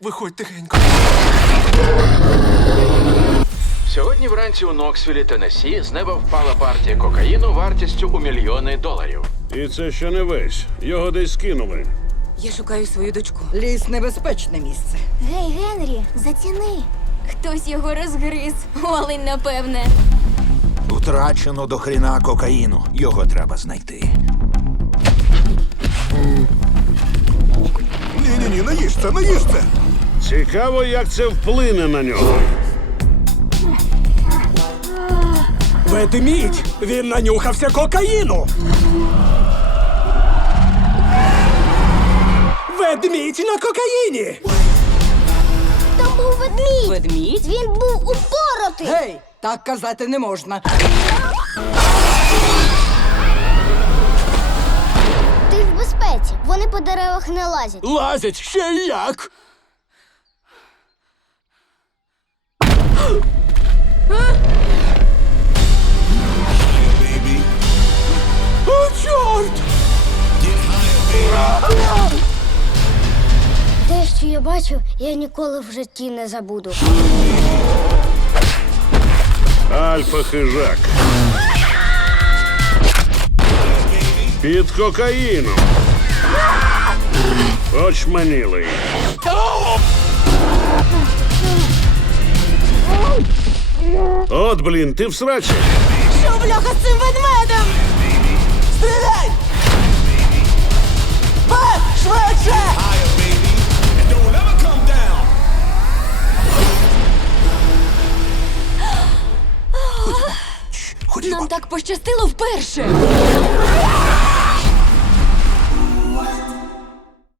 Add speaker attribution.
Speaker 1: Виходь тихенько.
Speaker 2: Сьогодні вранці у Ноксвілі, Теннессі, з неба впала партія кокаїну вартістю у мільйони доларів.
Speaker 3: І це ще не весь. Його десь кинули.
Speaker 4: Я шукаю свою дочку.
Speaker 5: Ліс небезпечне місце.
Speaker 6: Гей, Генрі, заціни. Хтось його розгриз. Олень, напевне.
Speaker 7: Втрачено до хріна кокаїну. Його треба знайти.
Speaker 1: Ні-ні-ні, не їж це, не їж це.
Speaker 3: Цікаво, як це вплине на нього.
Speaker 1: Ведмідь! Він нанюхався кокаїну. Ведмідь на кокаїні!
Speaker 6: Там був ведмідь.
Speaker 4: Ведмідь?
Speaker 6: Він був упоротий.
Speaker 5: Гей, так казати не можна.
Speaker 6: По деревах не лазять.
Speaker 1: Лазять ще як. О, чорт!
Speaker 6: Те, що я бачу, я ніколи в житті не забуду.
Speaker 3: Альфа хижак. Під кокаїном. Очманілий. От, блін, ти в срачі.
Speaker 6: Що бляха з цим ведмедем?
Speaker 1: Стріляй! Бет, швидше!
Speaker 6: Нам так пощастило вперше.